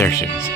There she is.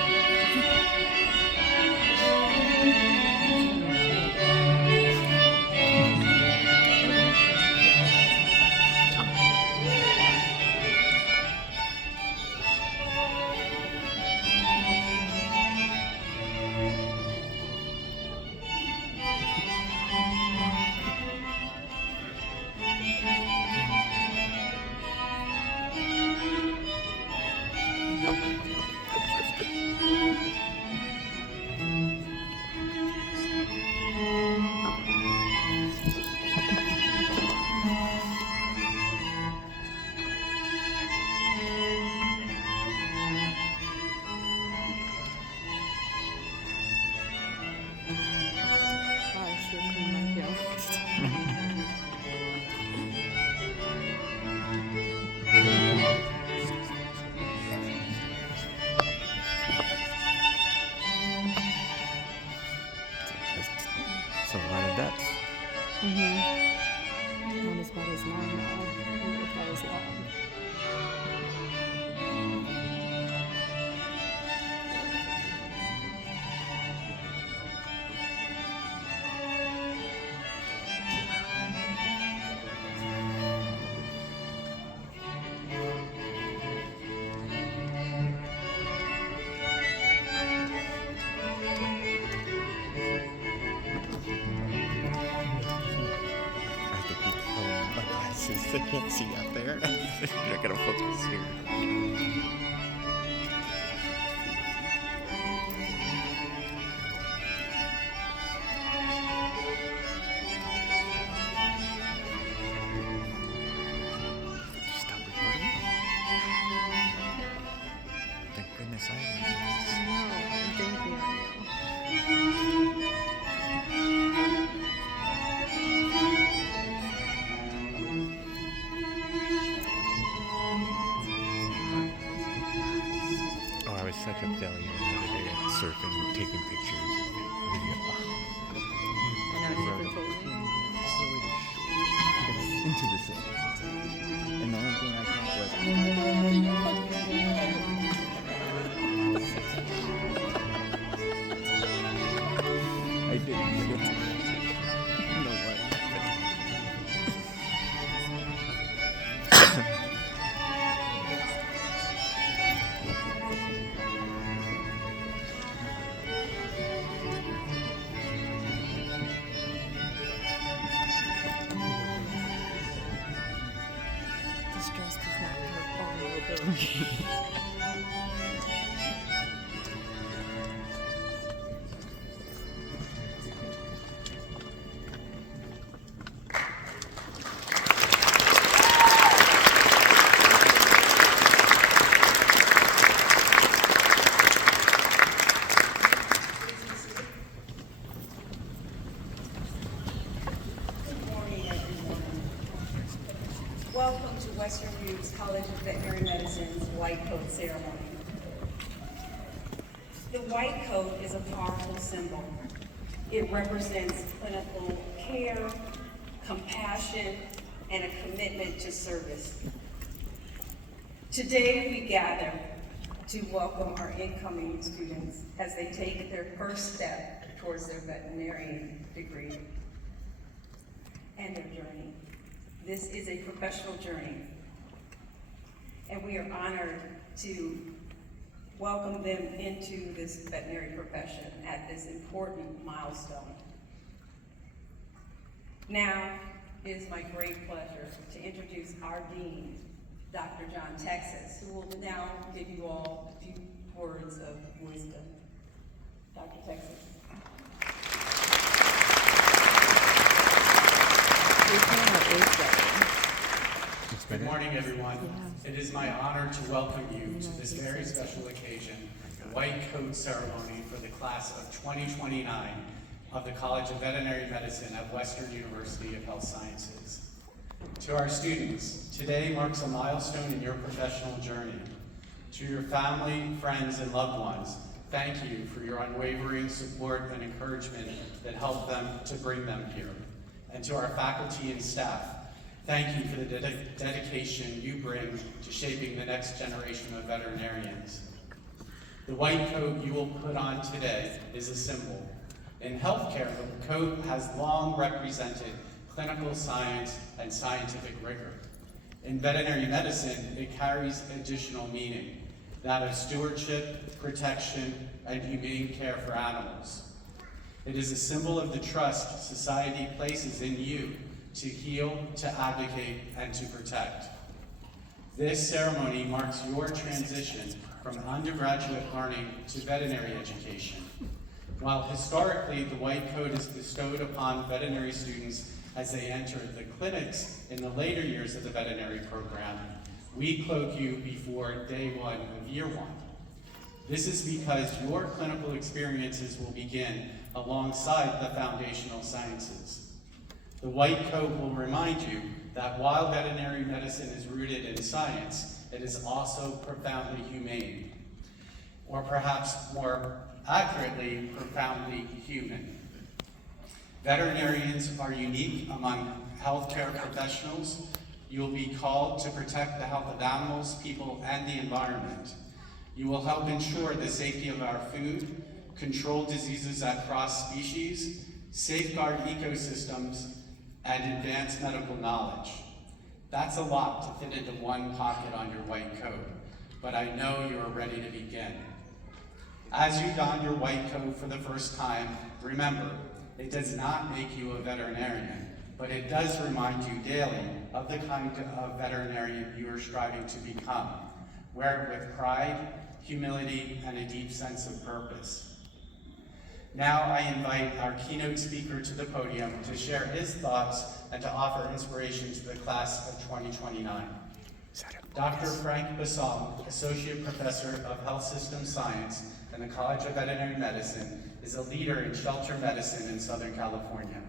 That's a lot of ducks. Not as bad as mine, though. Ooh, that was long. I have to be covering my glasses. I can't see out there. You're not gonna focus here. Stop recording. Thank goodness I have No, I'm thinking of you. Oh, I was such a failure the other day at surfing, taking pictures. I know, you told me. Into the sea. And the only thing I thought was, I didn't. No way. This dress does not have vulnerability. Good morning, everyone. Welcome to Western Dubuque's College of Veterinary Medicine's White Coat Ceremony. The white coat is a powerful symbol. It represents clinical care, compassion, and a commitment to service. Today, we gather to welcome our incoming students as they take their first step towards their veterinarian degree and their journey. This is a professional journey, and we are honored to welcome them into this veterinary profession at this important milestone. Now, it is my great pleasure to introduce our Dean, Dr. John Texas, who will now give you all a few words of wisdom. Dr. Texas. Good morning, everyone. It is my honor to welcome you to this very special occasion, the White Coat Ceremony for the class of 2029 of the College of Veterinary Medicine at Western University of Health Sciences. To our students, today marks a milestone in your professional journey. To your family, friends, and loved ones, thank you for your unwavering support and encouragement that helped them to bring them here. And to our faculty and staff, thank you for the dedication you bring to shaping the next generation of veterinarians. The white coat you will put on today is a symbol. In healthcare, the coat has long represented clinical science and scientific rigor. In veterinary medicine, it carries additional meaning, that of stewardship, protection, and humane care for animals. It is a symbol of the trust society places in you to heal, to advocate, and to protect. This ceremony marks your transition from undergraduate learning to veterinary education. While historically the white coat is bestowed upon veterinary students as they enter the clinics in the later years of the veterinary program, we cloak you before day one of year one. This is because your clinical experiences will begin alongside the foundational sciences. The white coat will remind you that while veterinary medicine is rooted in science, it is also profoundly humane, or perhaps more accurately, profoundly human. Veterinarians are unique among healthcare professionals. You will be called to protect the health of animals, people, and the environment. You will help ensure the safety of our food, control diseases that cross species, safeguard ecosystems, and advance medical knowledge. That's a lot to fit into one pocket on your white coat, but I know you are ready to begin. As you don your white coat for the first time, remember, it does not make you a veterinarian, but it does remind you daily of the kind of veterinarian you are striving to become. Wear it with pride, humility, and a deep sense of purpose. Now I invite our keynote speaker to the podium to share his thoughts and to offer inspiration to the class of 2029. Dr. Frank Bassong, Associate Professor of Health System Science in the College of Veterinary Medicine, is a leader in shelter medicine in Southern California.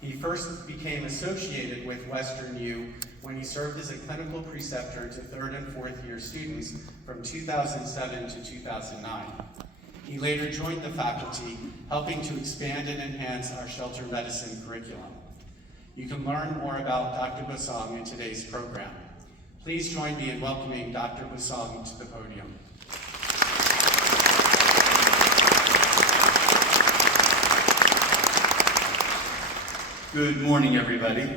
He first became associated with Western U when he served as a clinical preceptor to 3rd and 4th year students from 2007 to 2009. He later joined the faculty, helping to expand and enhance our shelter medicine curriculum. You can learn more about Dr. Bassong in today's program. Please join me in welcoming Dr. Bassong to the podium. Good morning, everybody.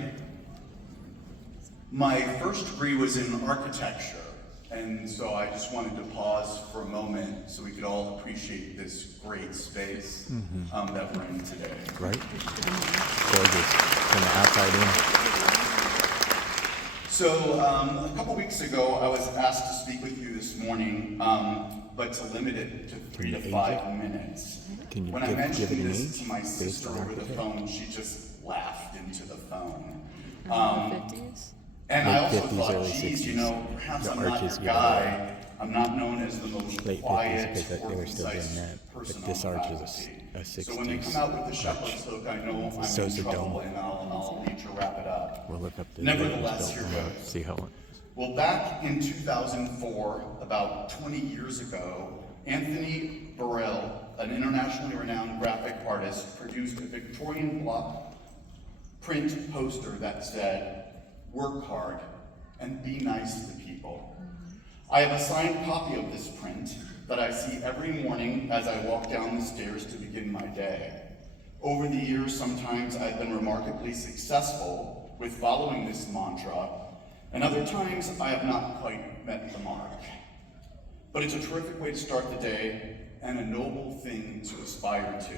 My first degree was in architecture, and so I just wanted to pause for a moment so we could all appreciate this great space that we're in today. Right? Gorgeous. From the outside in. So a couple weeks ago, I was asked to speak with you this morning, but to limit it to 3 to 5 minutes. Can you when I give mentioned it an this age to my based sister on over the architect? phone, she just laughed into the phone. 50s? And I Late also 50s, thought, early geez, 60s. perhaps The I'm not arches your get guy. I'm not known as the most Late 50s, quiet because or they were still concise doing that. person But this on the arch is faculty. a 60s. So when they come out with the shepherd's hook, I know I'm So is in the trouble dome. and I'll need to wrap it up. We'll look up the Nevertheless, built here one, goes. see how it. Well, back in 2004, about 20 years ago, Anthony Burrell, an internationally renowned graphic artist, produced a Victorian block print poster that said, "Work hard and be nice to the people." I have a signed copy of this print that I see every morning as I walk down the stairs to begin my day. Over the years, sometimes I've been remarkably successful with following this mantra, and other times I have not quite met the mark. But it's a terrific way to start the day and a noble thing to aspire to.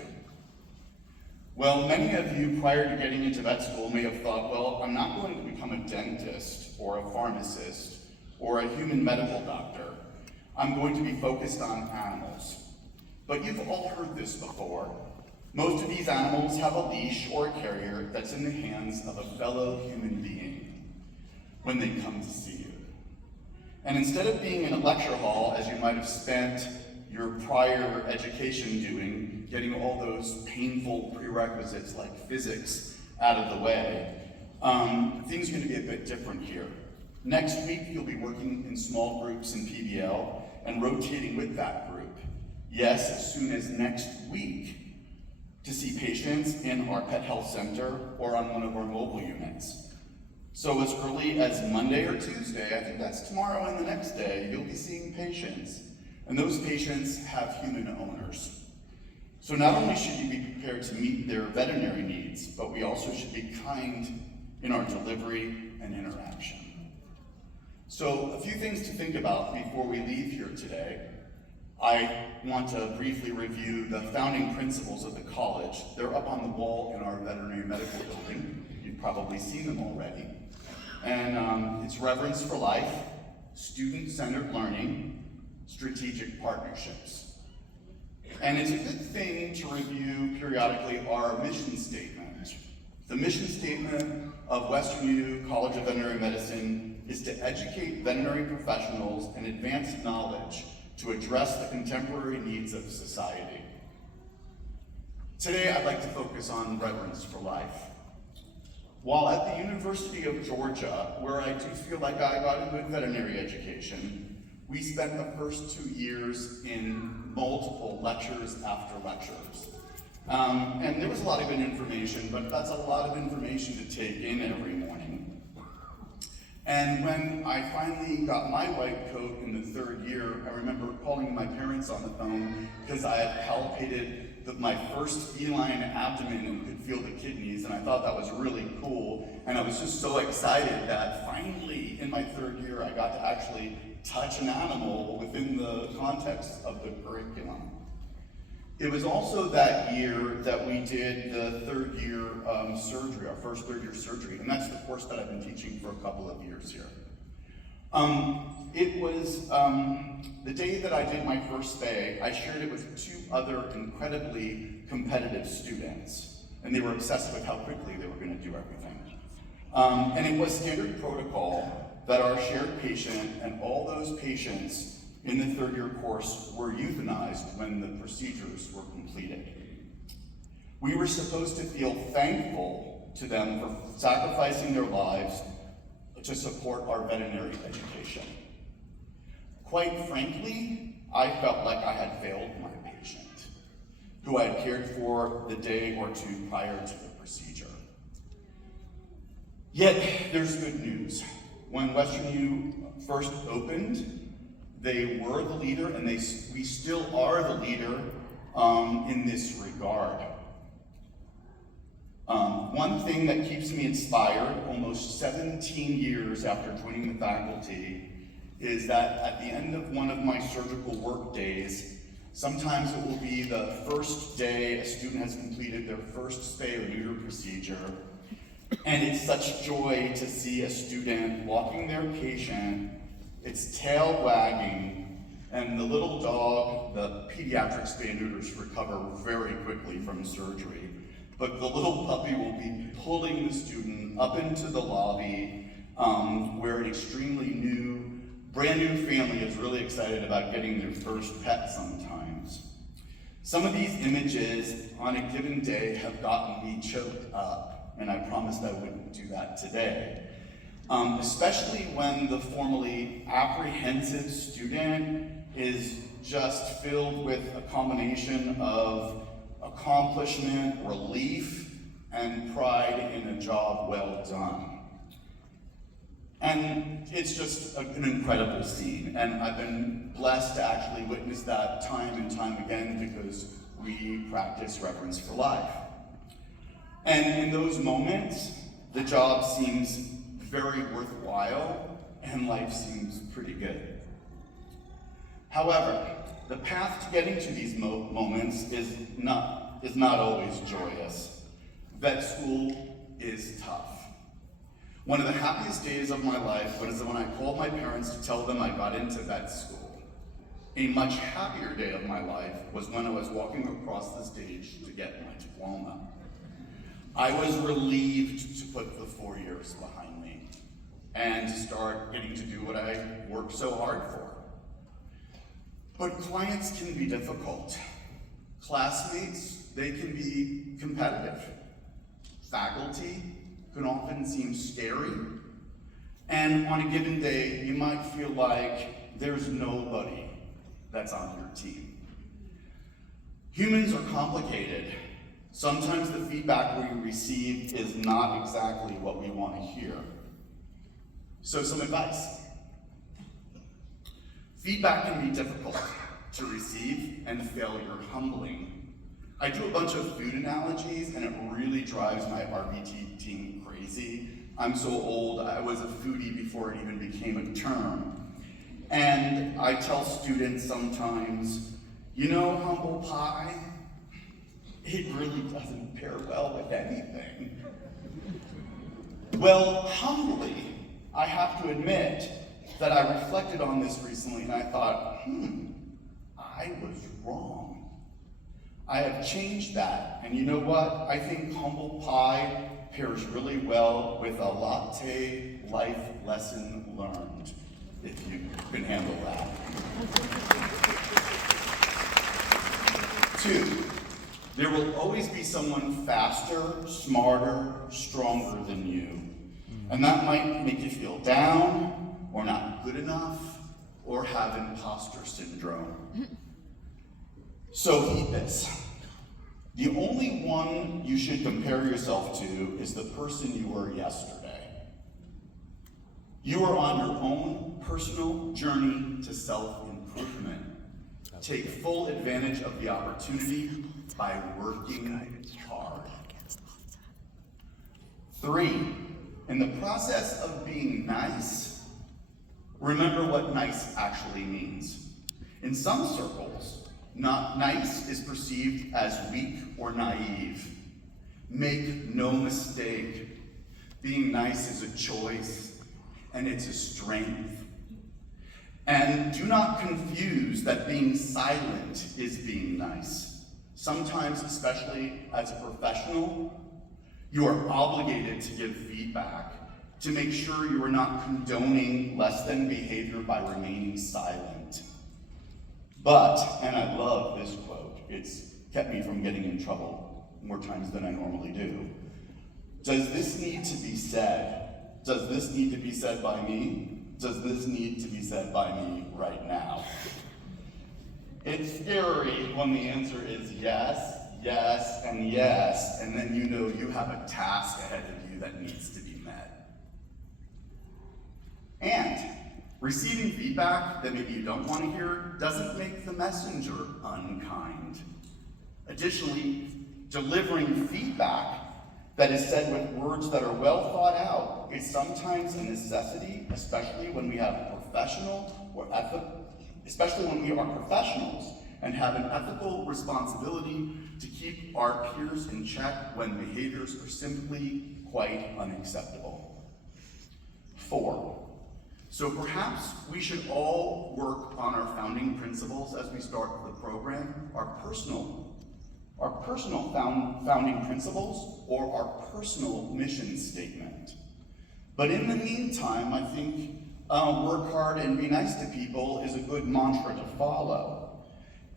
Well, many of you prior to getting into vet school may have thought, well, I'm not going to become a dentist or a pharmacist or a human medical doctor. I'm going to be focused on animals. But you've all heard this before. Most of these animals have a leash or a carrier that's in the hands of a fellow human being when they come to see you. And instead of being in a lecture hall, as you might have spent your prior education doing, getting all those painful prerequisites like physics out of the way, things are going to be a bit different here. Next week, you'll be working in small groups in PBL and rotating with that group. Yes, as soon as next week, to see patients in our pet health center or on one of our mobile units. So as early as Monday or Tuesday, I think that's tomorrow and the next day, you'll be seeing patients. And those patients have human owners. So not only should you be prepared to meet their veterinary needs, but we also should be kind in our delivery and interaction. So a few things to think about before we leave here today. I want to briefly review the founding principles of the college. They're up on the wall in our veterinary medical building. You've probably seen them already. And it's reverence for life, student-centered learning, strategic partnerships. And it's a good thing to review periodically our mission statement. The mission statement of Western U College of Veterinary Medicine is to educate veterinary professionals and advance knowledge to address the contemporary needs of society. Today, I'd like to focus on reverence for life. While at the University of Georgia, where I do feel like I got a good veterinary education, we spent the first 2 years in multiple lectures after lectures. And there was a lot of good information, but that's a lot of information to take in every morning. And when I finally got my white coat in the 3rd year, I remember calling my parents on the phone because I had palpated my first feline abdomen and could feel the kidneys, and I thought that was really cool. And I was just so excited that finally in my 3rd year, I got to actually touch an animal within the context of the curriculum. It was also that year that we did the 3rd year surgery, our first 3rd year surgery, and that's the course that I've been teaching for a couple of years here. It was the day that I did my first spay. I shared it with 2 other incredibly competitive students, and they were obsessed with how quickly they were going to do everything. And it was standard protocol that our shared patient and all those patients in the 3rd year course were euthanized when the procedures were completed. We were supposed to feel thankful to them for sacrificing their lives to support our veterinary education. Quite frankly, I felt like I had failed my patient, who I had cared for the day or 2 prior to the procedure. Yet, there's good news. When Western U first opened, they were the leader, and we still are the leader in this regard. One thing that keeps me inspired almost 17 years after joining the faculty is that at the end of one of my surgical work days, sometimes it will be the first day a student has completed their first spay or neuter procedure, and it's such joy to see a student walking their patient, its tail wagging, and the little dog, the pediatric spay and neuters recover very quickly from surgery. But the little puppy will be pulling the student up into the lobby where an extremely brand new family is really excited about getting their first pet sometimes. Some of these images on a given day have gotten me choked up, and I promised I wouldn't do that today. Especially when the formerly apprehensive student is just filled with a combination of accomplishment, relief, and pride in a job well done. And it's just an incredible scene, and I've been blessed to actually witness that time and time again because we practice reverence for life. And in those moments, the job seems very worthwhile, and life seems pretty good. However, the path to getting to these moments is not always joyous. Vet school is tough. One of the happiest days of my life was when I called my parents to tell them I got into vet school. A much happier day of my life was when I was walking across the stage to get my diploma. I was relieved to put the 4 years behind me and to start getting to do what I worked so hard for. But clients can be difficult. Classmates, they can be competitive. Faculty can often seem scary. And on a given day, you might feel like there's nobody that's on your team. Humans are complicated. Sometimes the feedback we receive is not exactly what we want to hear. So some advice. Feedback can be difficult. to receive, and failure humbling. I do a bunch of food analogies, and it really drives my RBT team crazy. I'm so old, I was a foodie before it even became a term. And I tell students sometimes, you know, humble pie, it really doesn't pair well with anything. Well, humbly, I have to admit that I reflected on this recently and I thought, I was wrong. I have changed that, and you know what? I think humble pie pairs really well with a latte life lesson learned, if you can handle that. 2, there will always be someone faster, smarter, stronger than you. And that might make you feel down, or not good enough, or have imposter syndrome. So heed this. The only one you should compare yourself to is the person you were yesterday. You are on your own personal journey to self-improvement. Take full advantage of the opportunity by working hard. 3, in the process of being nice, remember what nice actually means. In some circles, not nice is perceived as weak or naive. Make no mistake, being nice is a choice and it's a strength. And do not confuse that being silent is being nice. Sometimes, especially as a professional, you are obligated to give feedback to make sure you are not condoning less than behavior by remaining silent. But, and I love this quote, it's kept me from getting in trouble more times than I normally do. Does this need to be said? Does this need to be said by me? Does this need to be said by me right now? It's scary when the answer is yes, yes, and yes, and then you know you have a task ahead of you that needs to be met. And receiving feedback that maybe you don't want to hear doesn't make the messenger unkind. Additionally, delivering feedback that is said with words that are well thought out is sometimes a necessity, especially when we have especially when we are professionals and have an ethical responsibility to keep our peers in check when behaviors are simply quite unacceptable. 4, so perhaps we should all work on our founding principles as we start the program, our personal founding principles or our personal mission statement. But in the meantime, I think work hard and be nice to people is a good mantra to follow.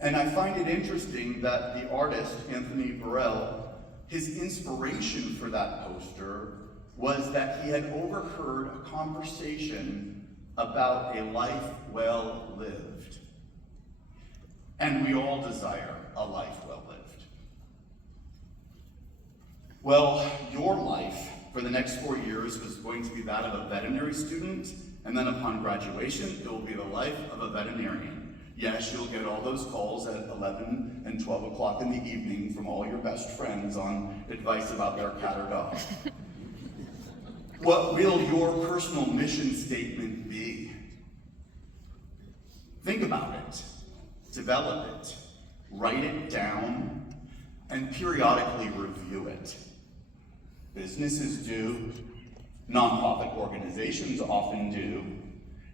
And I find it interesting that the artist, Anthony Burrell, his inspiration for that poster was that he had overheard a conversation about a life well lived. And we all desire a life well lived. Well, your life for the next 4 years was going to be that of a veterinary student, and then upon graduation, it will be the life of a veterinarian. Yes, you'll get all those calls at 11 and 12 o'clock in the evening from all your best friends on advice about their cat or dog. What will your personal mission statement be? Think about it, develop it, write it down, and periodically review it. Businesses do, nonprofit organizations often do,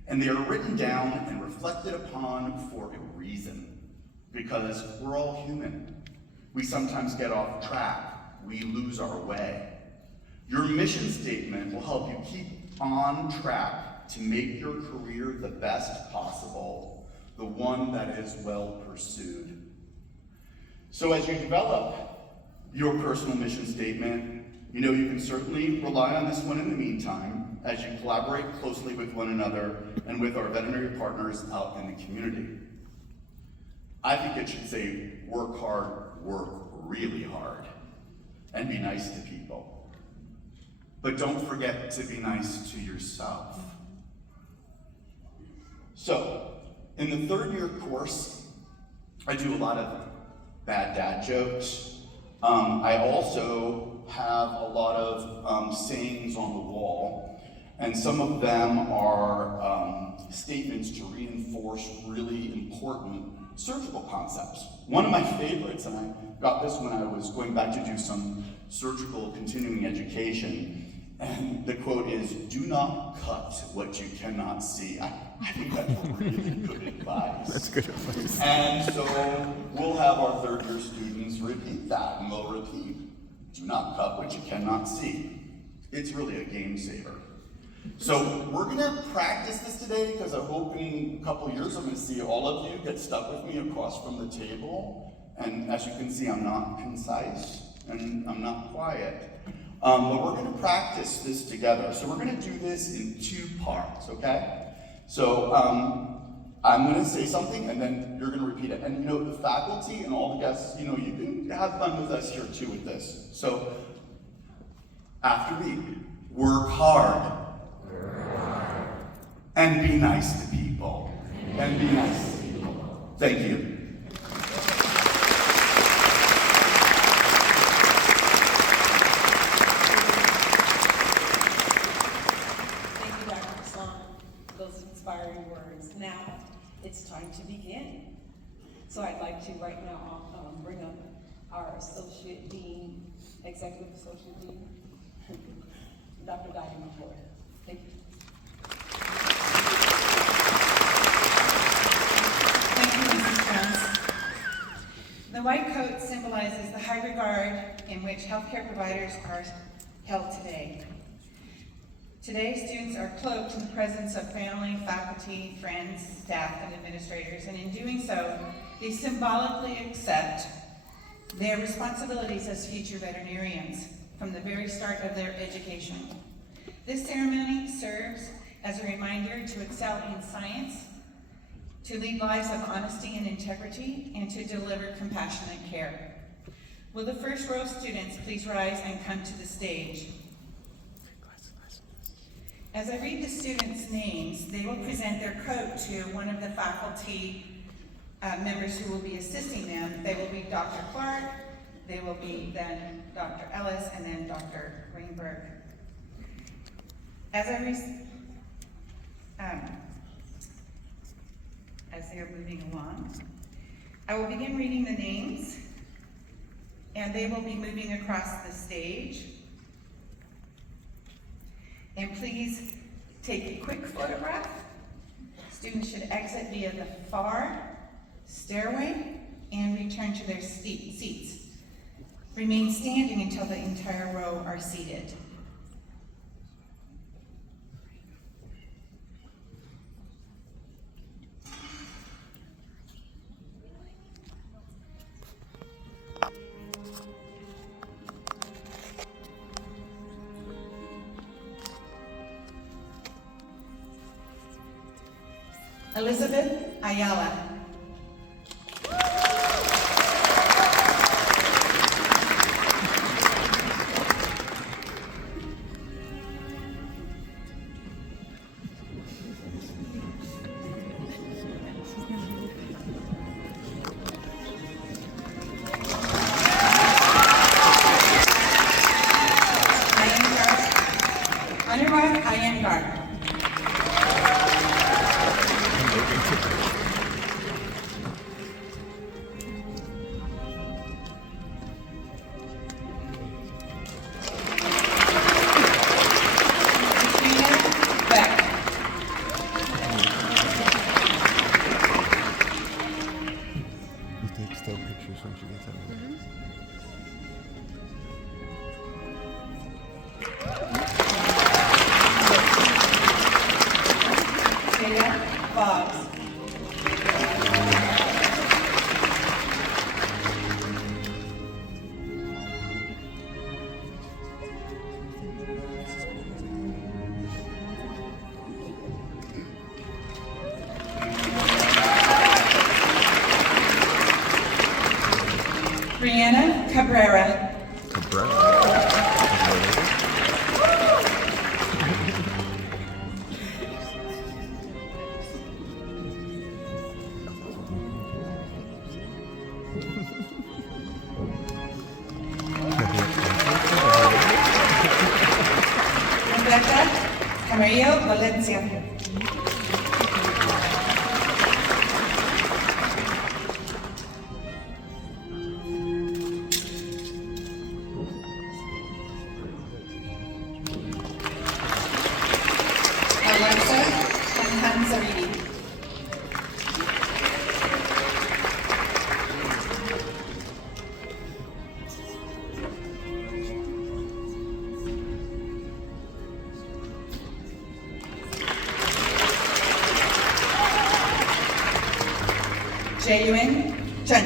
and they are written down and reflected upon for a reason, because we're all human. We sometimes get off track, we lose our way. Your mission statement will help you keep on track to make your career the best possible, the one that is well pursued. So as you develop your personal mission statement, you know you can certainly rely on this one in the meantime as you collaborate closely with one another and with our veterinary partners out in the community. I think it should say, work hard, work really hard, and be nice to people. But don't forget to be nice to yourself. So, in the 3rd year course I do a lot of bad dad jokes. I also have a lot of sayings on the wall, and some of them are statements to reinforce really important surgical concepts. One of my favorites, and I got this when I was going back to do some surgical continuing education, and the quote is, "Do not cut what you cannot see." I think that's really good advice. That's good advice. And so we'll have our third year students repeat that, and they'll repeat, "Do not cut what you cannot see." It's really a game saver. So we're gonna practice this today because I hope in a couple of years I'm gonna see all of you get stuck with me across from the table. And as you can see, I'm not concise and I'm not quiet. But we're gonna practice this together. So we're gonna do this in 2 parts, okay? So I'm gonna say something and then you're gonna repeat it. And you know, the faculty and all the guests, you know, you can have fun with us here too with this. So after me, work hard. And be nice to people. And be nice to people. Thank you. Thank you, Dr. Sloan, for those inspiring words. Now, it's time to begin. So I'd like to right now bring up our Associate Dean, Executive Associate Dean, Dr. Diane McCord. Thank you. Thank you, Mrs. Jones. The white coat symbolizes the high regard in which healthcare providers are held today. Today, students are cloaked in the presence of family, faculty, friends, staff, and administrators, and in doing so, they symbolically accept their responsibilities as future veterinarians from the very start of their education. This ceremony serves as a reminder to excel in science, to lead lives of honesty and integrity, and to deliver compassionate care. Will the first row of students please rise and come to the stage? As I read the students' names, they will present their coat to one of the faculty members who will be assisting them. They will be Dr. Clark, they will be then Dr. Ellis, and then Dr. Greenberg. As they are moving along, I will begin reading the names, and they will be moving across the stage. And please take a quick photograph. Students should exit via the far stairway and return to their seats. Remain standing until the entire row are seated. Elizabeth Ayala. Anurag Iyengar. You take still pictures when she gets out. Jada Boggs. Brianna Cabrera. Rebecca Camarillo Valencia. Alexa Hanzaridi. Jaewin Chen.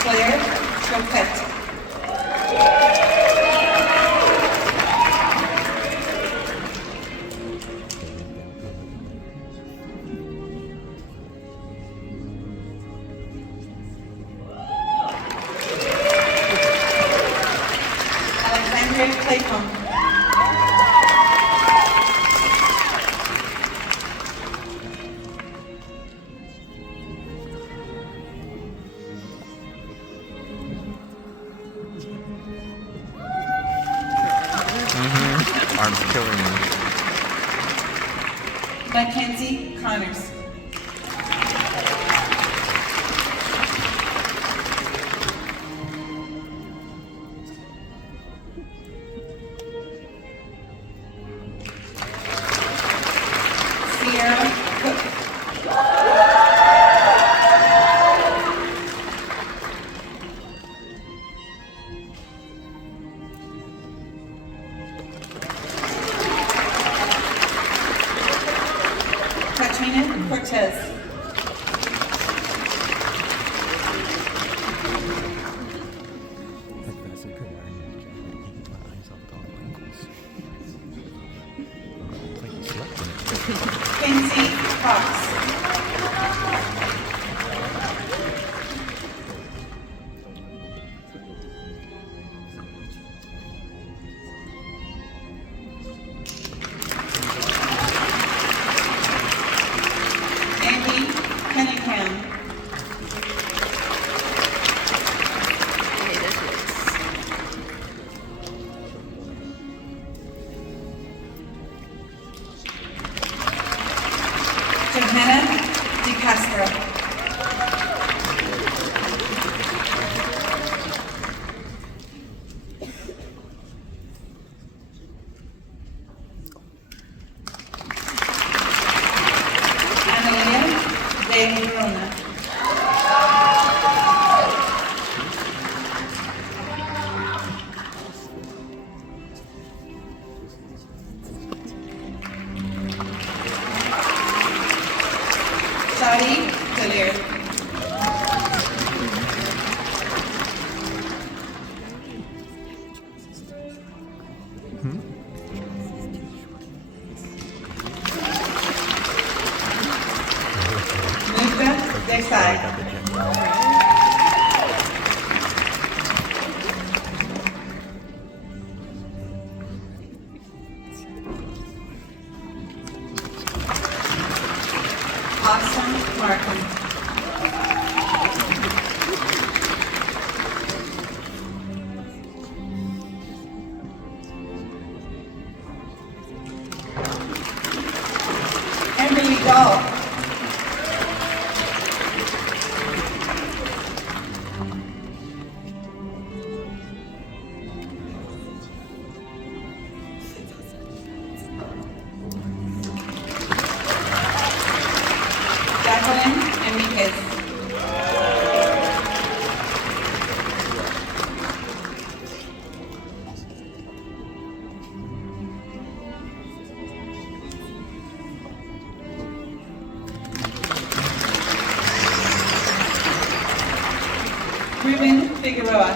Claire Choquette. Alexandre Clayton. Arm's killing me. Mackenzie Connors. Sierra Cook. Katrina Cortez. That's a good iron. My eyes up to all ankles. It's like you slept in it. Kinsey Fox. Andy Cunningham. Johanna De Castro. Annalena De Verona. Shadi Delir. Mukta Desai. Got the gym. Austin Markham. Emily Dahl. Jacqueline Enriquez. Ruben Figueroa.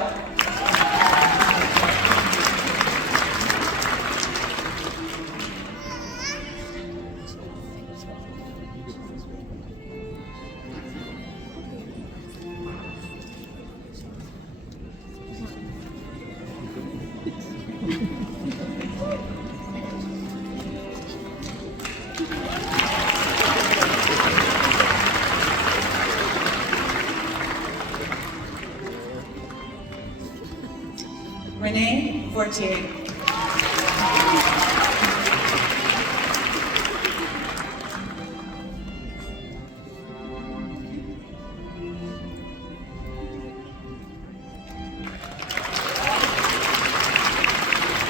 Renee Fortier.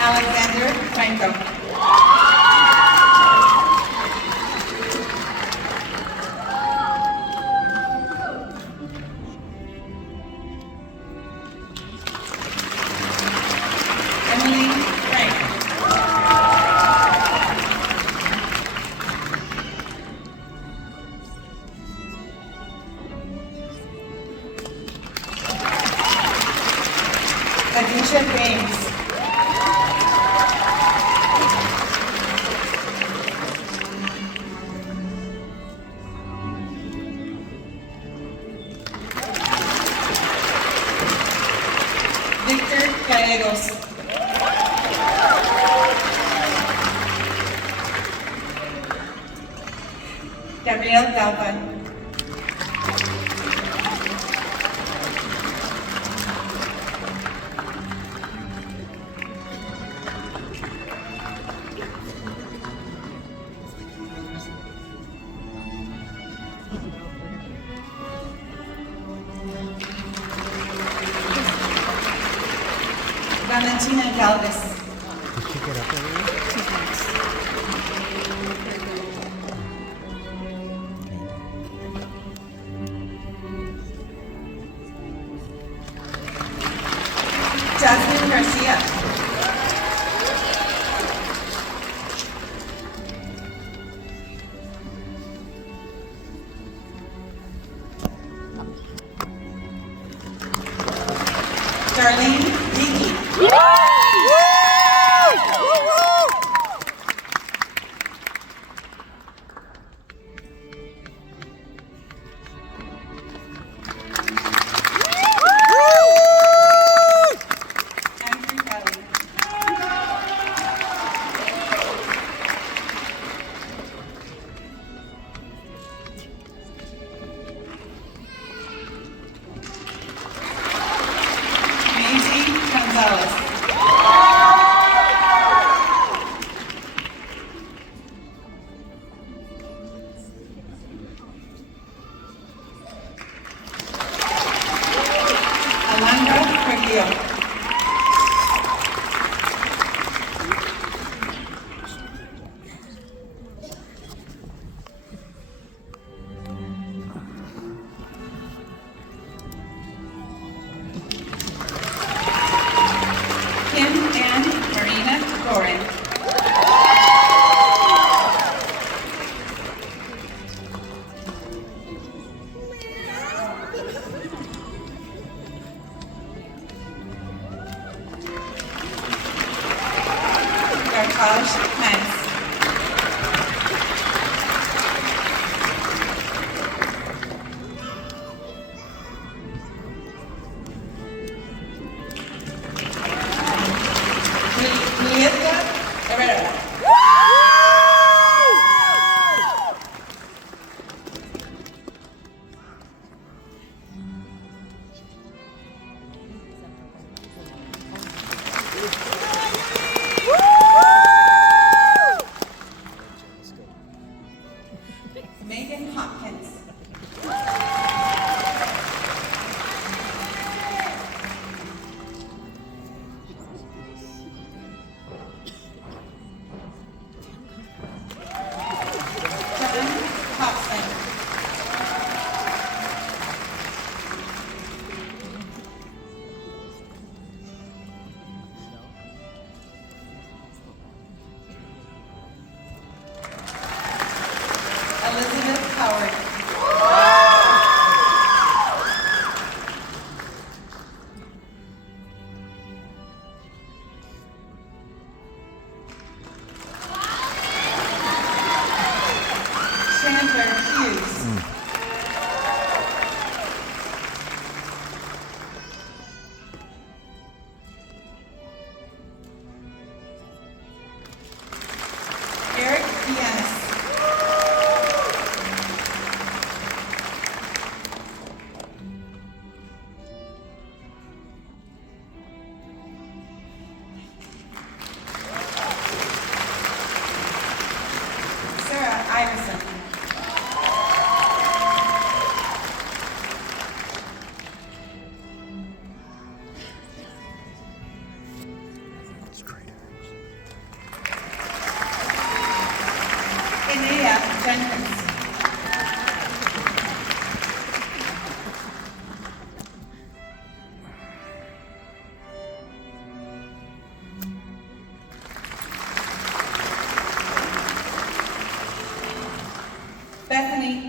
Alexander Franco. Emily Frank. Adisha James. Victor Gallegos. Gabriel Galvan. Valentina Galvez. Did she get up earlier? Jasmine Garcia. Darlene Diggy. Andrew Kelly. Maisie Gonzalez. Alondra Cordio. Kim Ann Marina Gorin. Gartage Mance. Julieta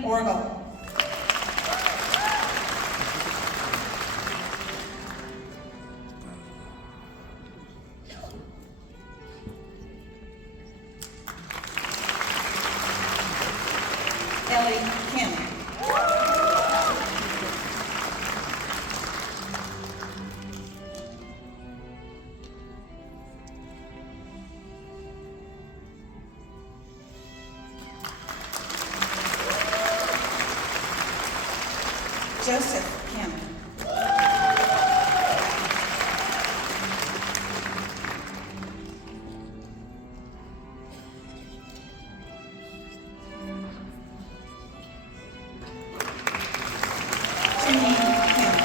Borgle. Ellie Kim. Joseph Kim. Janine Kim.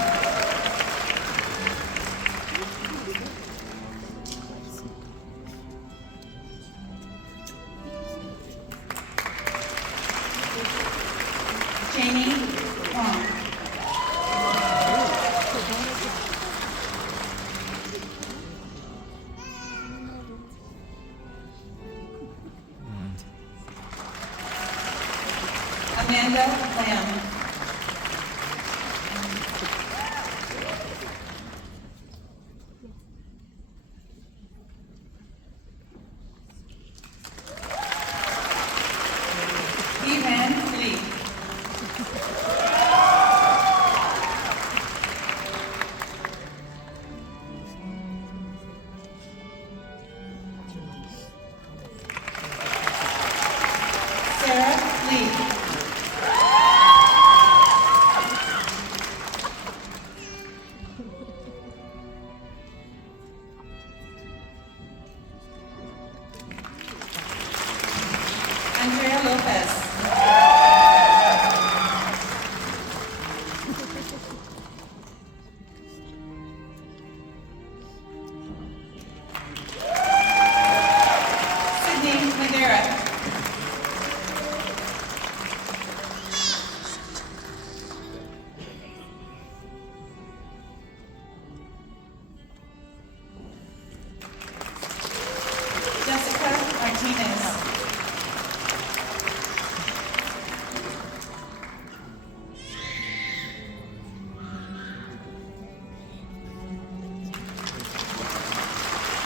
Jamie Wong. Amanda Lamb. Evan Lee. Sarah Lee. Andrea Lopez. Sydney Madera. Jessica Martinez.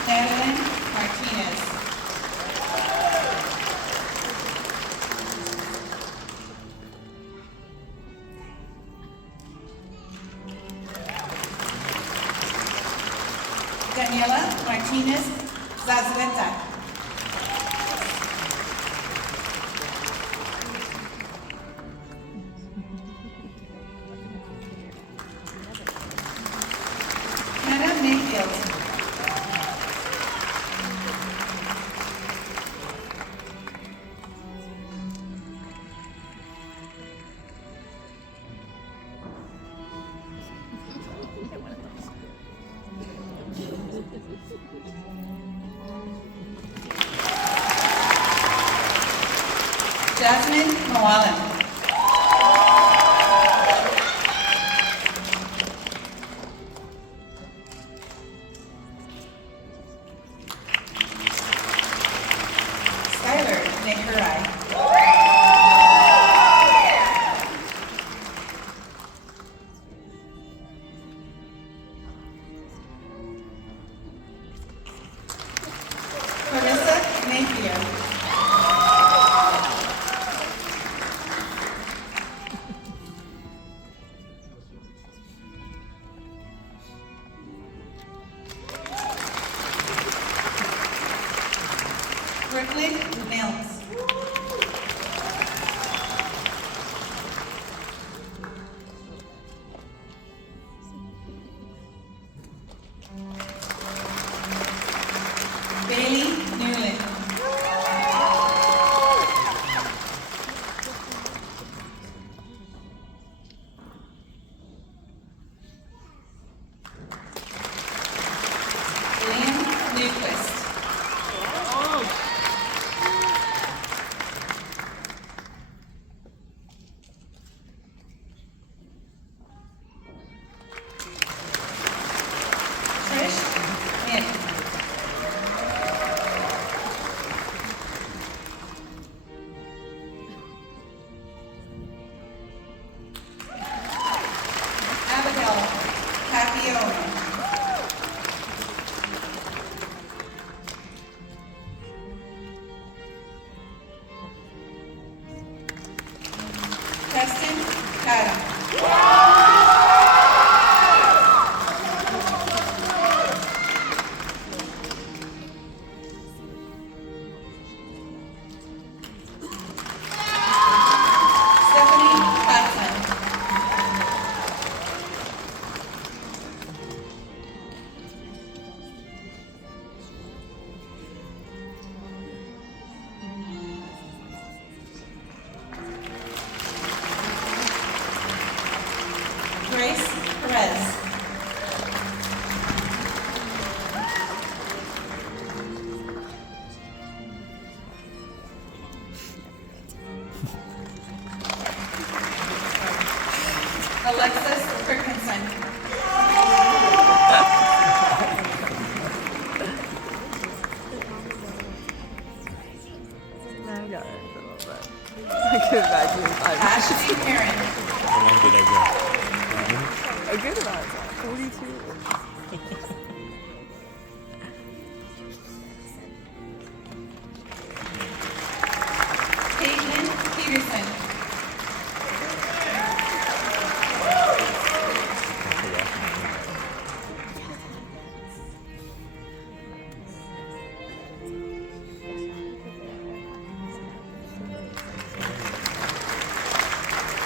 Madeline Martinez. Daniela Martinez Zazueta. Hannah Mayfield. Jasmine Moalen. Skylar Nekurai. Carissa Napier. Brooklyn Mills. Bailey Newland. Liam Newquist. Solomon. Preston Adam. Stephanie Hudson. Grace Perez. Alexis Perkinson. I got it a little bit. I could imagine if I Ashley Perrin. How long did I go? a good amount of time. 42. Caitlin Peterson.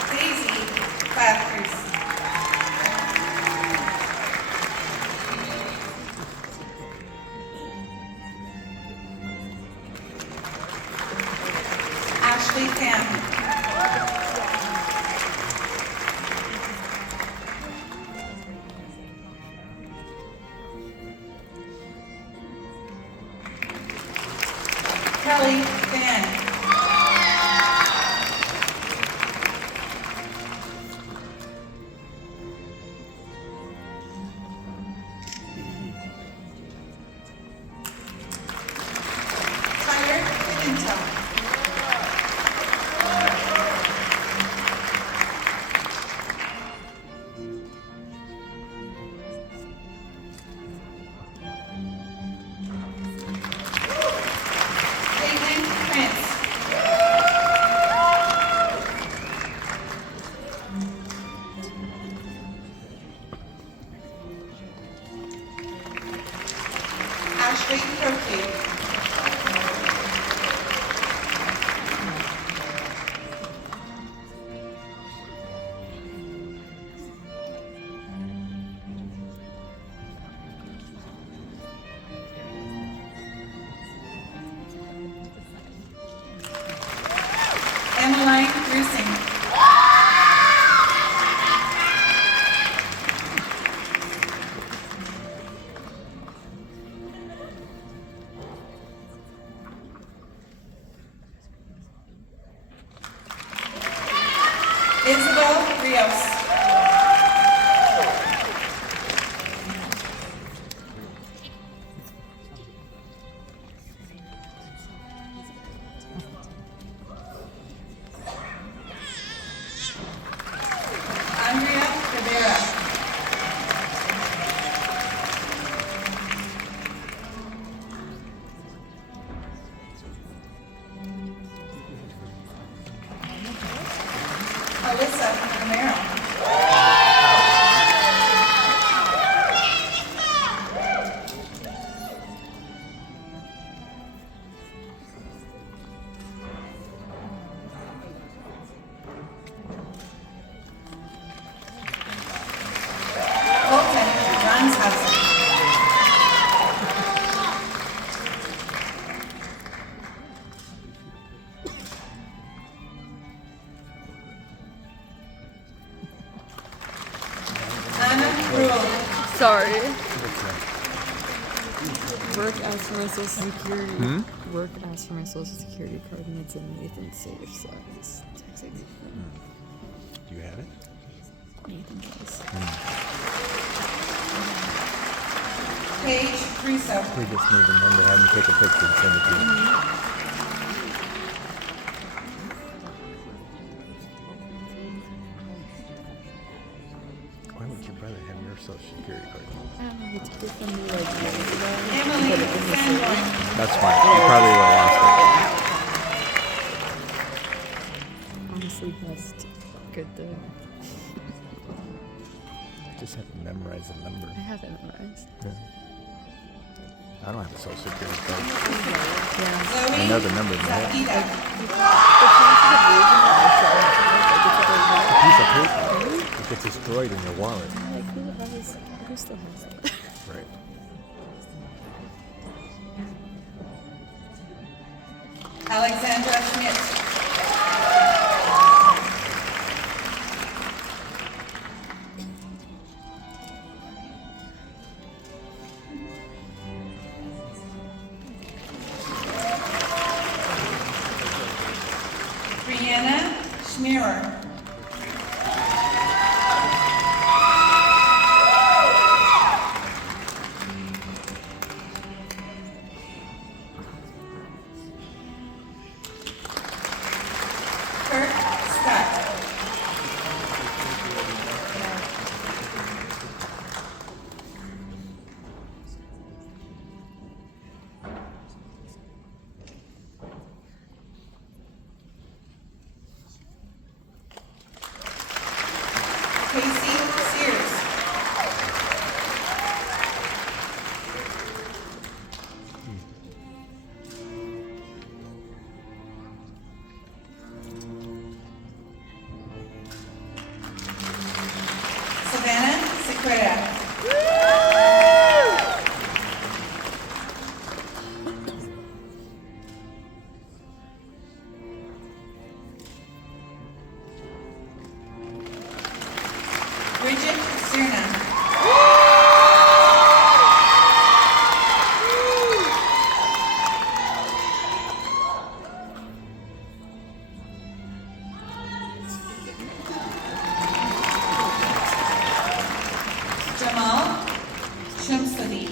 Daisy Clappers. Ashley Tam. Kelly Van. Tyler Pinto. Caitlin Prince. Ashley Crokey. Emmeline Rusing. Isabel Rios. Andrea Rivera. Alyssa Romero. Colton Ranshausen. Anna Rule. Sorry. Work asked for my social security. Work asked for my social security card and it's in Nathan's safe, so I was texting Nathan. Do you have it? Nathan does. Paige Russo. We just need the number. Have him take a picture and send it to you. Why would your brother have your her social security card? I don't know, he took it from me like years ago. Emily Put it in the Sanborn. That's fine. You probably would have lost Honestly, best. Good though. it. Just have to memorize the number. I have it memorized. Yeah. I don't have a social security card. Yeah. Zoe I know the number in my head. Zahida. A piece of paper. It gets destroyed in your wallet. Like who still has it? Right. Alexandra Schmidt. Brianna Schmierer. Kurt Scott. Casey Sears. Savannah Sequeira. Bridget Zerna. Jamal Shamsadi.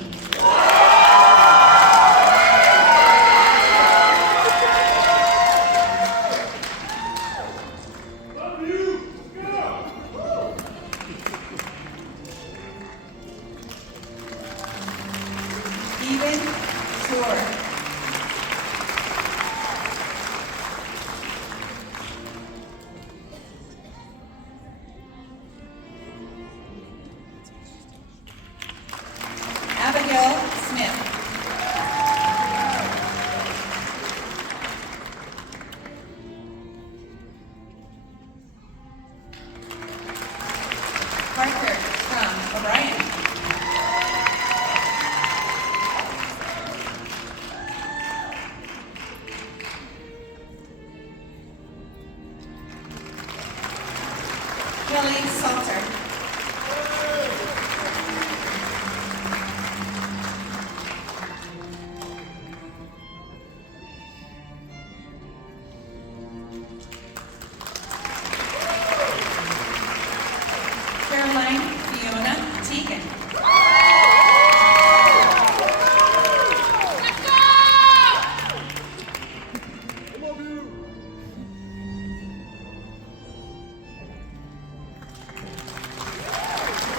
Even Shore. Abigail Smith. Parker Tom O'Brien. Kelly Salter. Caroline Fiona Teagan.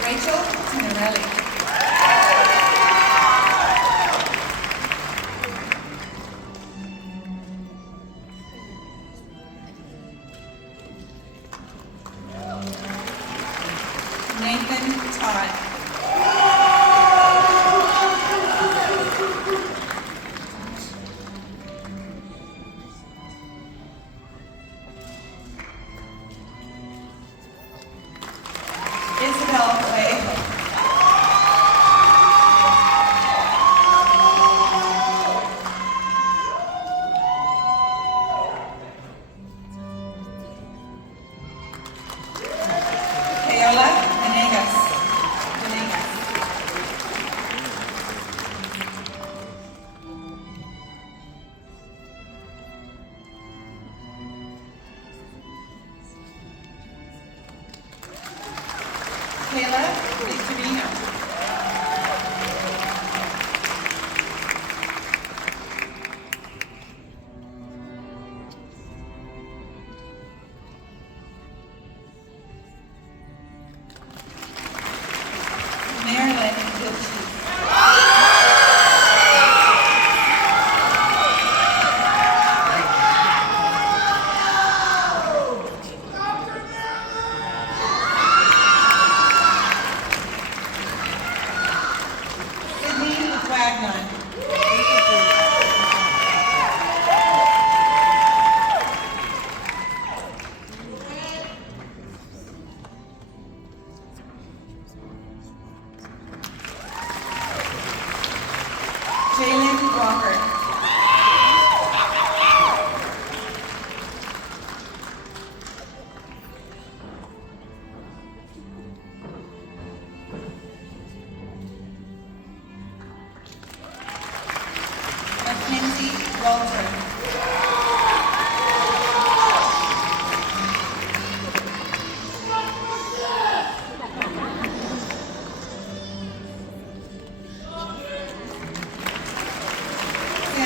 Rachel Tinarelli. Nathan Todd. Isabel Vallejo. Paola Venegas. Kayla Victorino.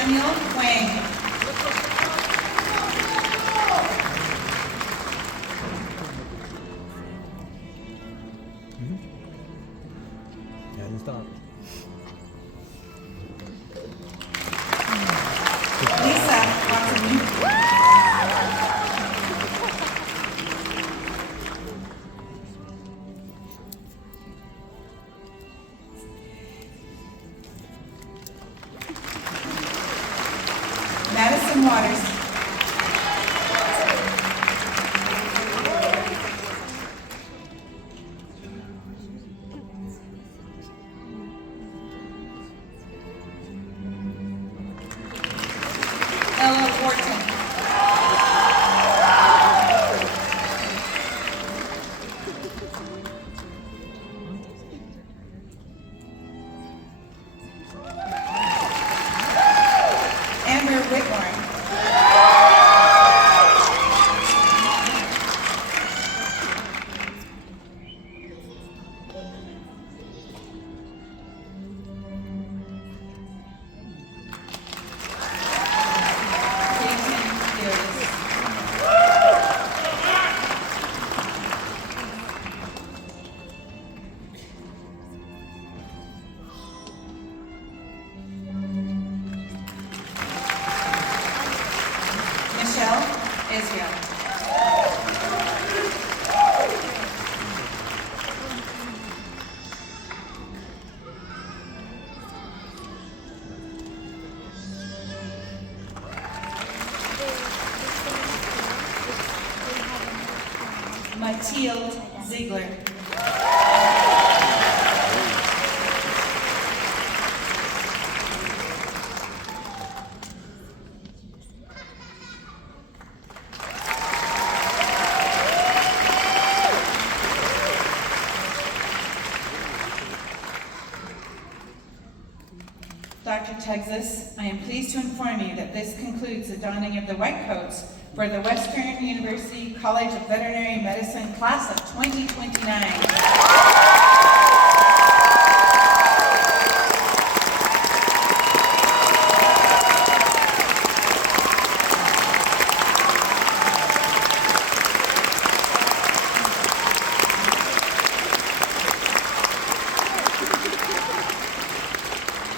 Samuel Wang. And stop. Lisa Watson. Madison Waters. Ella Wharton. Amber Whitmore. Clayton Davis. Michelle Israel. Mathilde Ziegler. Dr. Texas, I am pleased to inform you that this concludes the donning of the white coats for the Western University College of Veterinary Medicine class of 2029.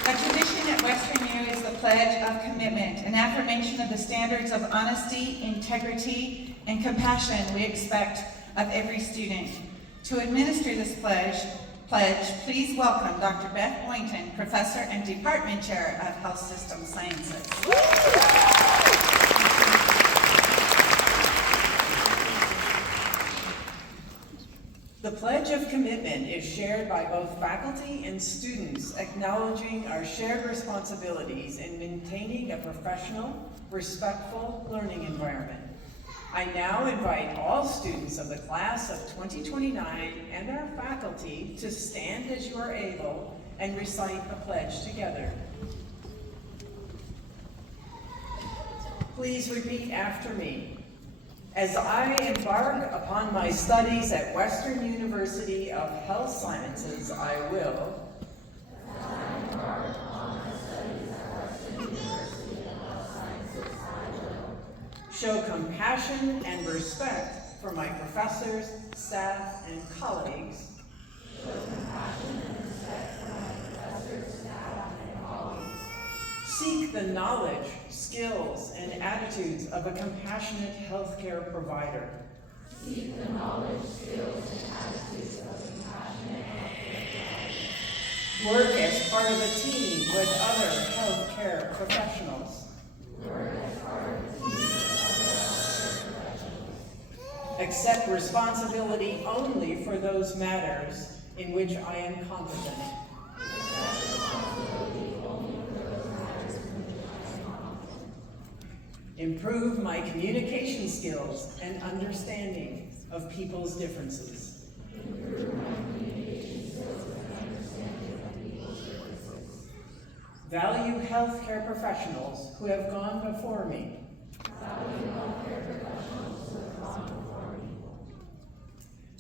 A tradition at Western U is the Pledge of Commitment, an affirmation of the standards of honesty, integrity, and compassion we expect of every student. To administer this pledge, please welcome Dr. Beth Boynton, Professor and Department Chair of Health System Sciences. The Pledge of Commitment is shared by both faculty and students, acknowledging our shared responsibilities in maintaining a professional, respectful learning environment. I now invite all students of the class of 2029 and our faculty to stand as you are able and recite the pledge together. Please repeat after me. As I embark upon my studies at Western University of Health Sciences, I will show compassion and respect for my professors, staff, and colleagues. Seek the knowledge, skills, and attitudes of a compassionate healthcare provider. Work as part of a team with other healthcare professionals. Accept responsibility only for those matters in which I am competent. Improve my communication skills and understanding of people's differences. Value healthcare professionals who have gone before me.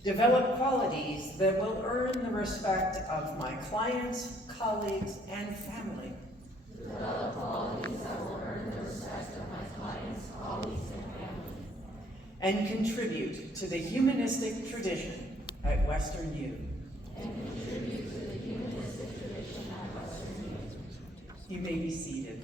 Develop qualities that will earn the respect of my clients, colleagues, and family. and contribute to the humanistic tradition at Western U. You may be seated.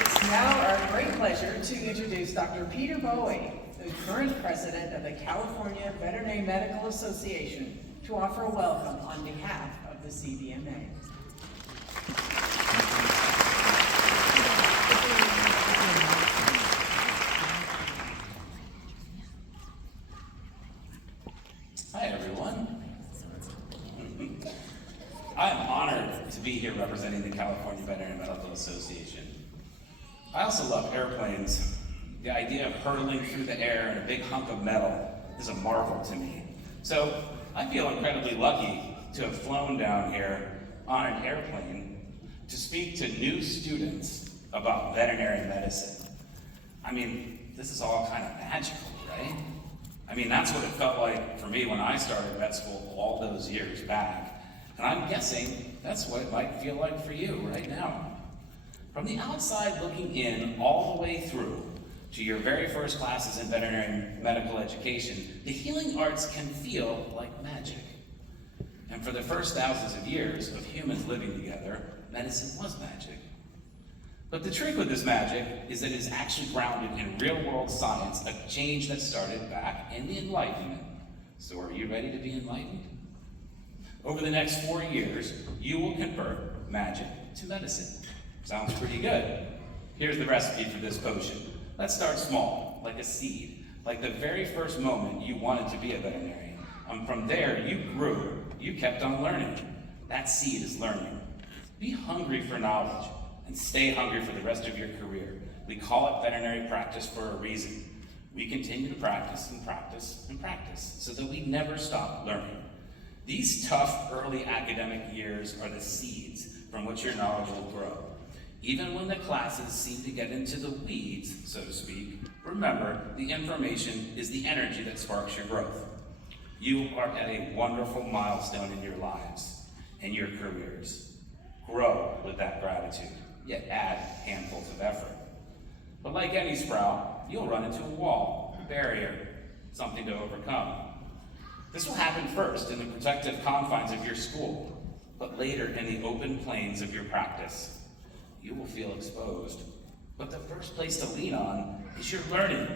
It's now our great pleasure to introduce Dr. Peter Bowie, the current president of the California Veterinary Medical Association, to offer a welcome on behalf of the CVMA. Hi, everyone. I am honored to be here representing the California Veterinary Medical Association. I also love airplanes. The idea of hurtling through the air in a big hunk of metal is a marvel to me. So I feel incredibly lucky to have flown down here on an airplane to speak to new students about veterinary medicine. I mean, this is all kind of magical, right? I mean, that's what it felt like for me when I started vet school all those years back. And I'm guessing that's what it might feel like for you right now. From the outside looking in all the way through to your very first classes in veterinary medical education, the healing arts can feel like magic. And for the first thousands of years of humans living together, medicine was magic. But the trick with this magic is that it is actually grounded in real-world science, a change that started back in the Enlightenment. So are you ready to be enlightened? Over the next 4 years, you will convert magic to medicine. Sounds pretty good. Here's the recipe for this potion. Let's start small, like a seed, like the very first moment you wanted to be a veterinarian. From there, you grew, you kept on learning. That seed is learning. Be hungry for knowledge and stay hungry for the rest of your career. We call it veterinary practice for a reason. We continue to practice and practice and practice so that we never stop learning. These tough early academic years are the seeds from which your knowledge will grow. Even when the classes seem to get into the weeds, so to speak, remember, the information is the energy that sparks your growth. You are at a wonderful milestone in your lives and your careers. Grow with that gratitude, yet add handfuls of effort. But like any sprout, you'll run into a wall, a barrier, something to overcome. This will happen first in the protective confines of your school, but later in the open plains of your practice. You will feel exposed, but the first place to lean on is your learning.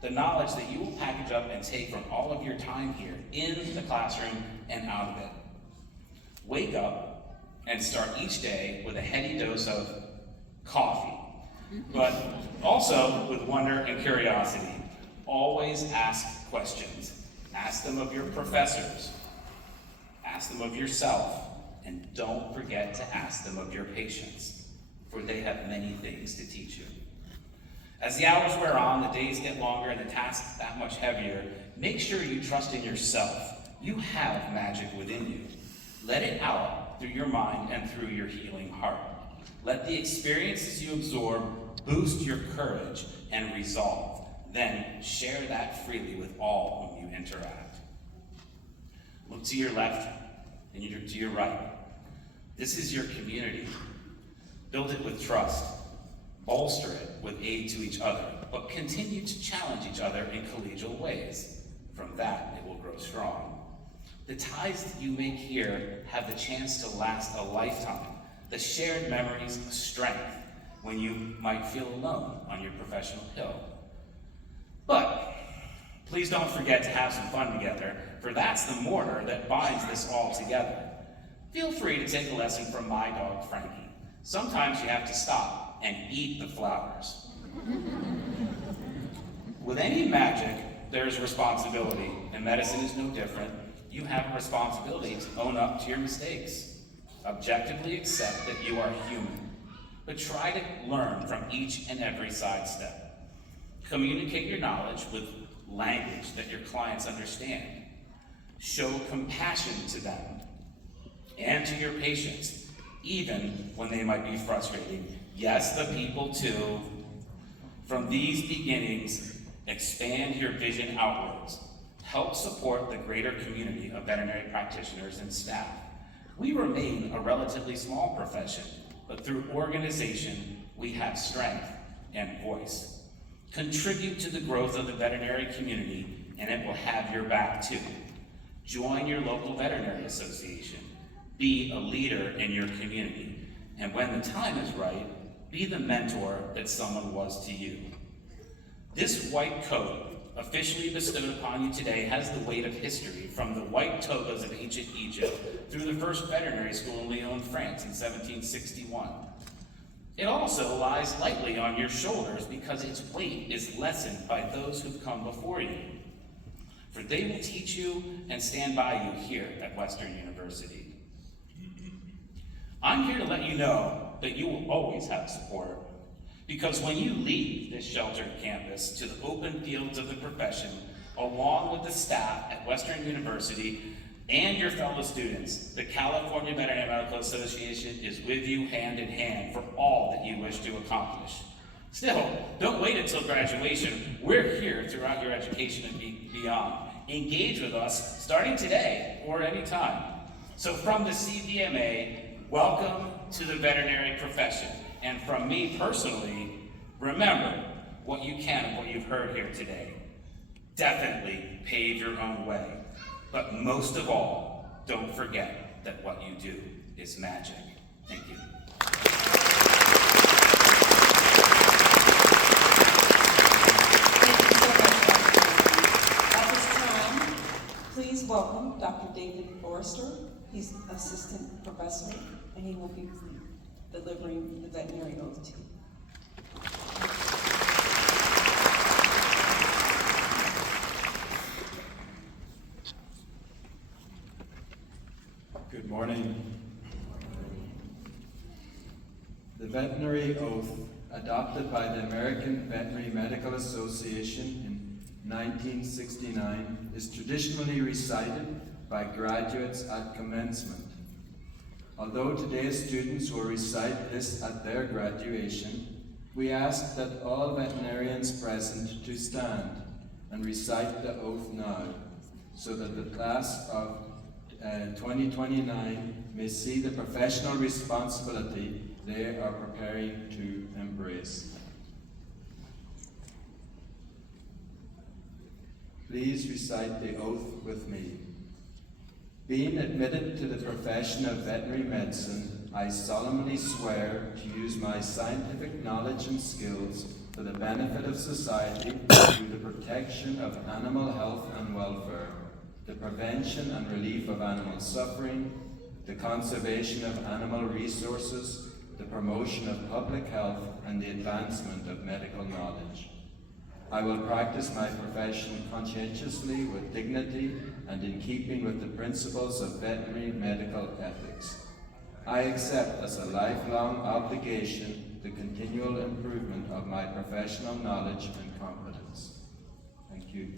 The knowledge that you will package up and take from all of your time here in the classroom and out of it. Wake up and start each day with a heady dose of coffee, but also with wonder and curiosity. Always ask questions. Ask them of your professors. Ask them of yourself. And don't forget to ask them of your patients, for they have many things to teach you. As the hours wear on, the days get longer, and the tasks that much heavier, make sure you trust in yourself. You have magic within you. Let it out through your mind and through your healing heart. Let the experiences you absorb boost your courage and resolve. Then share that freely with all whom you interact. Look to your left and to your right. This is your community. Build it with trust. Bolster it with aid to each other, but continue to challenge each other in collegial ways. From that, it will grow strong. The ties that you make here have the chance to last a lifetime. The shared memories of strength when you might feel alone on your professional hill. But please don't forget to have some fun together, for that's the mortar that binds this all together. Feel free to take a lesson from my dog, Frankie. Sometimes you have to stop and eat the flowers. With any magic, there is responsibility, and medicine is no different. You have a responsibility to own up to your mistakes. Objectively accept that you are human, but try to learn from each and every sidestep. Communicate your knowledge with language that your clients understand. Show compassion to them and to your patients, even when they might be frustrating. Yes, the people too. From these beginnings, expand your vision outwards. help support the greater community of veterinary practitioners and staff. We remain a relatively small profession, but through organization, we have strength and voice. Contribute to the growth of the veterinary community, and it will have your back too. Join your local veterinary association. Be a leader in your community. And when the time is right, be the mentor that someone was to you. This white coat, officially bestowed upon you today, has the weight of history, from the white togas of ancient Egypt through the first veterinary school in Lyon, France in 1761. It also lies lightly on your shoulders because its weight is lessened by those who've come before you. For they will teach you and stand by you here at Western University. I'm here to let you know that you will always have support, because when you leave this sheltered campus to the open fields of the profession, along with the staff at Western University and your fellow students, the California Veterinary Medical Association is with you hand in hand for all that you wish to accomplish. Still, don't wait until graduation. We're here throughout your education and beyond. Engage with us starting today or any time. So from the CVMA, welcome to the veterinary profession. And from me personally, remember what you can and what you've heard here today. Definitely pave your own way. But most of all, don't forget that what you do is magic. Thank you. At this time, please welcome Dr. David Forrester. He's assistant professor, and he will be delivering the veterinary oath to you. Good morning. The veterinary oath, adopted by the American Veterinary Medical Association in 1969, is traditionally recited by graduates at commencement. Although today's students will recite this at their graduation, we ask that all veterinarians present to stand and recite the oath now, so that the class of 2029 may see the professional responsibility they are preparing to embrace. Please recite the oath with me. Being admitted to the profession of veterinary medicine, I solemnly swear to use my scientific knowledge and skills for the benefit of society through the protection of animal health and welfare, the prevention and relief of animal suffering, the conservation of animal resources, the promotion of public health, and the advancement of medical knowledge. I will practice my profession conscientiously, with dignity, and in keeping with the principles of veterinary medical ethics. I accept as a lifelong obligation the continual improvement of my professional knowledge and competence. Thank you.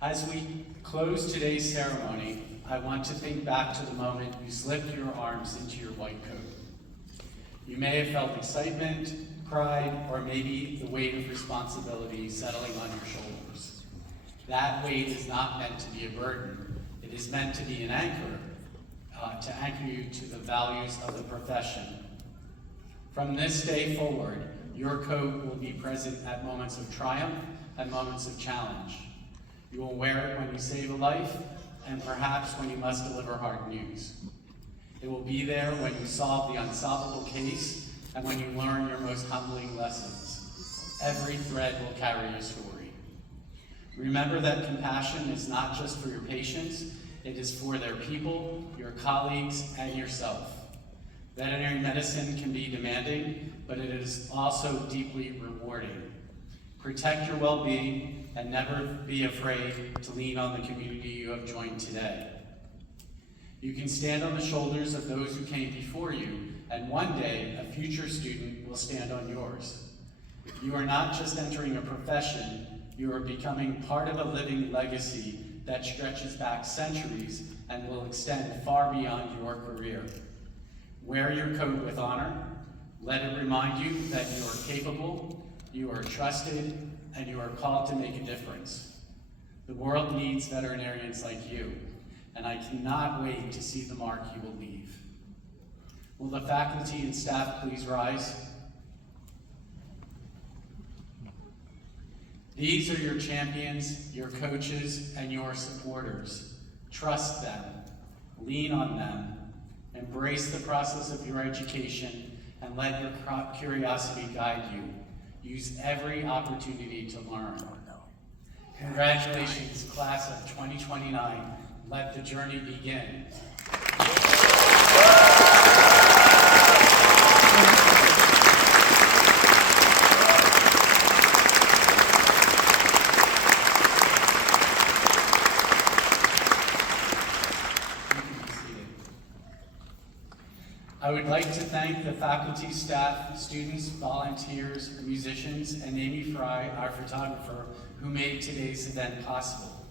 As we close today's ceremony, I want to think back to the moment you slipped your arms into your white coat. You may have felt excitement, pride, or maybe the weight of responsibility settling on your shoulders. That weight is not meant to be a burden. It is meant to be an anchor, to anchor you to the values of the profession. From this day forward, your coat will be present at moments of triumph and moments of challenge. You will wear it when you save a life, and perhaps when you must deliver hard news. It will be there when you solve the unsolvable case and when you learn your most humbling lessons. Every thread will carry your story. Remember that compassion is not just for your patients, it is for their people, your colleagues, and yourself. Veterinary medicine can be demanding, but it is also deeply rewarding. Protect your well-being and never be afraid to lean on the community you have joined today. You can stand on the shoulders of those who came before you, and one day a future student will stand on yours. You are not just entering a profession, you are becoming part of a living legacy that stretches back centuries and will extend far beyond your career. Wear your coat with honor. Let it remind you that you are capable, you are trusted, and you are called to make a difference. The world needs veterinarians like you, and I cannot wait to see the mark you will leave. Will the faculty and staff please rise? These are your champions, your coaches, and your supporters. Trust them, lean on them, embrace the process of your education, and let your curiosity guide you. Use every opportunity to learn. Congratulations, class of 2029. Let the journey begin. I would like to thank the faculty, staff, students, volunteers, musicians, and Amy Fry, our photographer, who made today's event possible.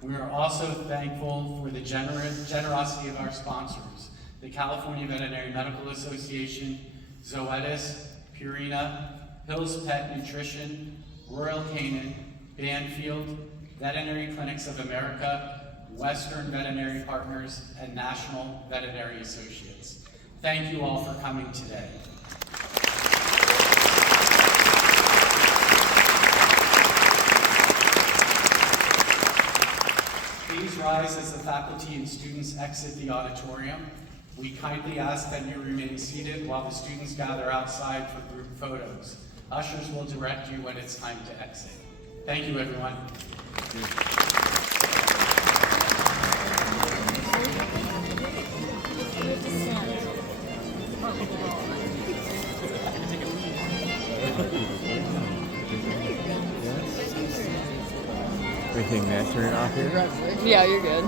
We are also thankful for the generosity of our sponsors, the California Veterinary Medical Association, Zoetis, Purina, Hill's Pet Nutrition, Royal Canin, Banfield, Veterinary Clinics of America, Western Veterinary Partners, and National Veterinary Associates. Thank you all for coming today. Please rise as the faculty and students exit the auditorium. We kindly ask that you remain seated while the students gather outside for group photos. Ushers will direct you when it's time to exit. Thank you, everyone. Everything that turned off here? Yeah, you're good.